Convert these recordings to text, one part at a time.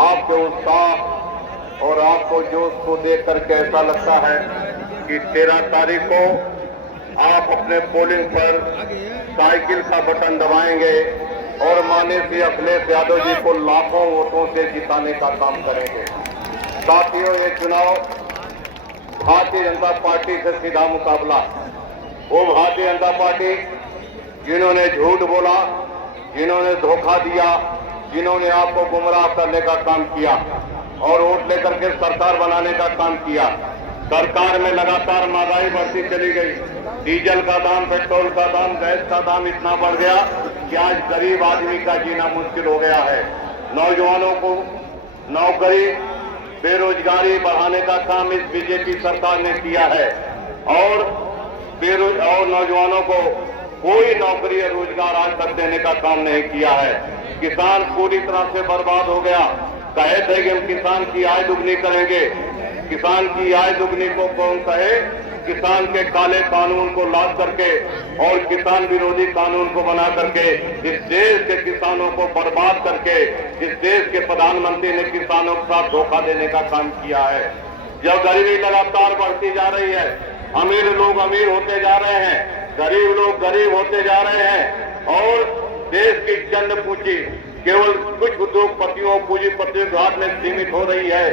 आपके उत्साह और आपको जोश को देख करके ऐसा लगता है कि 13 तारीख को आप अपने पोलिंग पर साइकिल का बटन दबाएंगे और माननीय श्री अखिलेश यादव जी को लाखों वोटों से जिताने का काम करेंगे। साथियों, ये चुनाव भारतीय जनता पार्टी से सीधा मुकाबला। वो भारतीय जनता पार्टी जिन्होंने झूठ बोला, जिन्होंने धोखा दिया, जिन्होंने आपको गुमराह करने का काम किया और वोट लेकर के सरकार बनाने का काम किया। सरकार में लगातार महंगाई बढ़ती चली गई। डीजल का दाम, पेट्रोल का दाम, गैस का दाम इतना बढ़ गया कि आज गरीब आदमी का जीना मुश्किल हो गया है। नौजवानों को नौकरी, बेरोजगारी बढ़ाने का काम इस बीजेपी सरकार ने किया है और नौजवानों को कोई नौकरी या रोजगार आज तक देने का काम नहीं किया है। किसान पूरी तरह से बर्बाद हो गया। कहे थे कि हम किसान की आय दुगनी करेंगे। किसान की आय दुगनी को कौन कहे? किसान के काले कानून को लाद करके और किसान विरोधी कानून को बना करके इस देश के किसानों को बर्बाद करके इस देश के प्रधानमंत्री ने किसानों के साथ धोखा देने का काम किया है। जब गरीबी लगातार बढ़ती जा रही है, अमीर लोग अमीर होते जा रहे हैं, गरीब लोग गरीब होते जा रहे हैं और देश की चंद पूंजी केवल कुछ उद्योगपतियों, पूंजीपतियों के हाथ में सीमित हो रही है।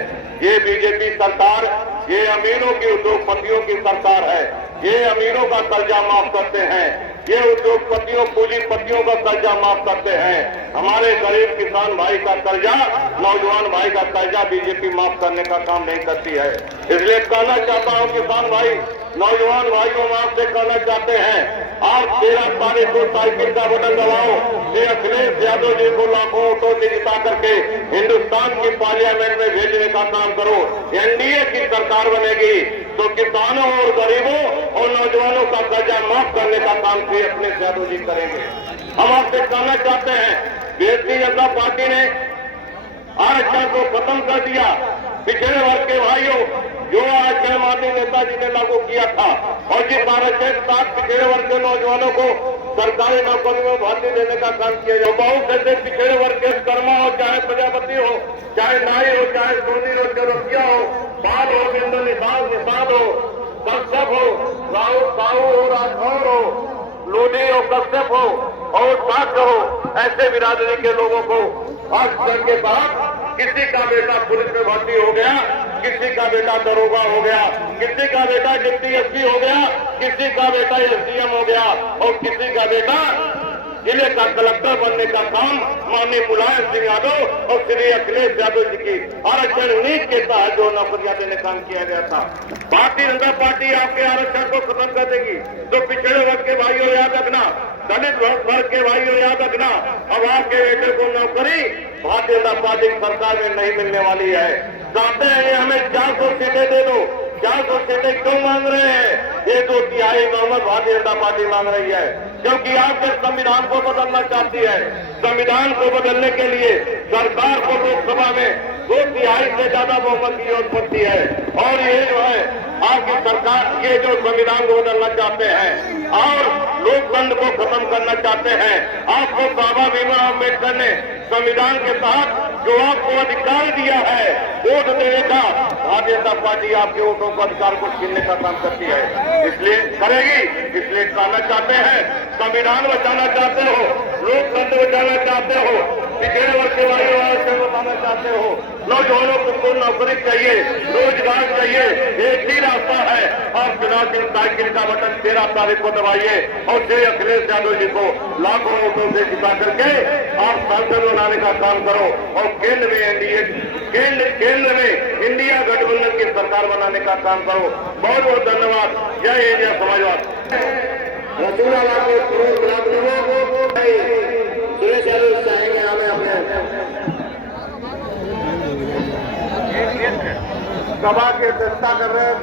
ये बीजेपी सरकार, ये अमीरों की, उद्योगपतियों की सरकार है। ये अमीरों का कर्जा माफ करते हैं, ये उद्योगपतियों, पूंजीपतियों का कर्जा माफ करते हैं। हमारे गरीब किसान भाई का कर्जा, नौजवान भाई का कर्जा बीजेपी माफ करने का काम नहीं करती है। इसलिए कहना चाहता हूं किसान भाई, नौजवान भाइयों, हम आपसे कहना चाहते हैं, आप 13 तारीख को साइकिल का बटन दबाओ। ये अखिलेश यादव जी को लाखों वोटों से जिता करके हिंदुस्तान की पार्लियामेंट में भेजने का काम करो। एनडीए की सरकार बनेगी तो किसानों और गरीबों और नौजवानों का कर्जा माफ करने का काम श्री अखिलेश यादव जी करेंगे। हम आपसे कहना चाहते हैं, भारतीय जनता पार्टी ने आरक्षण को खत्म कर दिया। पिछड़े वर्ग के भाइयों, जो आरक्षण माननीय नेताजी ने लागू किया था और जिस आरक्षण के साथ पिछड़े वर्ग के नौजवानों को सरकारी नौकरी में भर्ती देने का काम किया जाए। बहुत ऐसे पिछड़े वर्ग के कर्मा हो, चाहे प्रजापति हो, चाहे नाई हो, चाहे सोनी हो, चौरसिया हो, बाल हो, बिंदु निषाद हो, कश्यप हो, साहू हो, राठौर हो, लोधी हो, कश्यप हो और साक्ष हो, ऐसे बिरादरी के लोगों को आरक्षण के बाद किसी का बेटा पुलिस में भर्ती हो गया, किसी का बेटा दरोगा हो गया, किसी का बेटा डिप्टी एसपी हो गया, किसी का बेटा एसडीएम हो गया और किसी का बेटा जिले का कलेक्टर बनने का काम माननीय मुलायम सिंह यादव और श्री अखिलेश यादव जी की आरक्षण नीति के तहत जो नौकरियां देने काम किया गया था। भारतीय जनता पार्टी आपके आरक्षण को खत्म कर देगी। तो पिछड़े वर्ग के भाइयों याद रखना, दलित वर्ग के भाइयों याद रखना, अब आपके बेटे को नौकरी भारतीय जनता पार्टी सरकार में नहीं मिलने वाली है। चाहते हैं हमें 400 सीटें दे दो। 400 सीटें क्यों मांग रहे हैं? ये 2/3 बहुमत भारतीय जनता पार्टी मांग रही है क्योंकि आपके संविधान को बदलना चाहती है। संविधान को बदलने के लिए सरकार को लोकसभा में 2/3 से ज्यादा बहुमत की जरूरत पड़ती है और ये जो है आपकी सरकार, ये जो संविधान को बदलना चाहते हैं और लोकतंत्र को खत्म करना चाहते हैं। आपको बाबा भीमराव अम्बेडकर ने संविधान के तहत जो आपको अधिकार दिया है वोट देने का, भारतीय जनता पार्टी आपके वोटों को अधिकार को छीनने का काम करती है, इसलिए करेगी। इसलिए कहना चाहते हैं, संविधान बचाना चाहते हो, लोकतंत्र बचाना चाहते हो, पिछड़े वर्ग के भाइयों आरक्षण बताना चाहते हो, नौजवानों को नौकरी चाहिए, रोजगार चाहिए, एक ही रास्ता है, आप चुनाव की साइकिल का बटन 13 तारीख को दबाइए और श्री अखिलेश यादव जी को लाखों वोटों से जिता करके आप सांसद बनाने का काम करो और केंद्र में एनडीए, केंद्र में इंडिया गठबंधन की सरकार बनाने का काम करो। बहुत बहुत धन्यवाद। जय हिंद, जय समाजवाद। रसूलाबाद में सुरेश यादव चाहेंगे हमें अपने सभा की अध्यक्षता कर रहे हैं।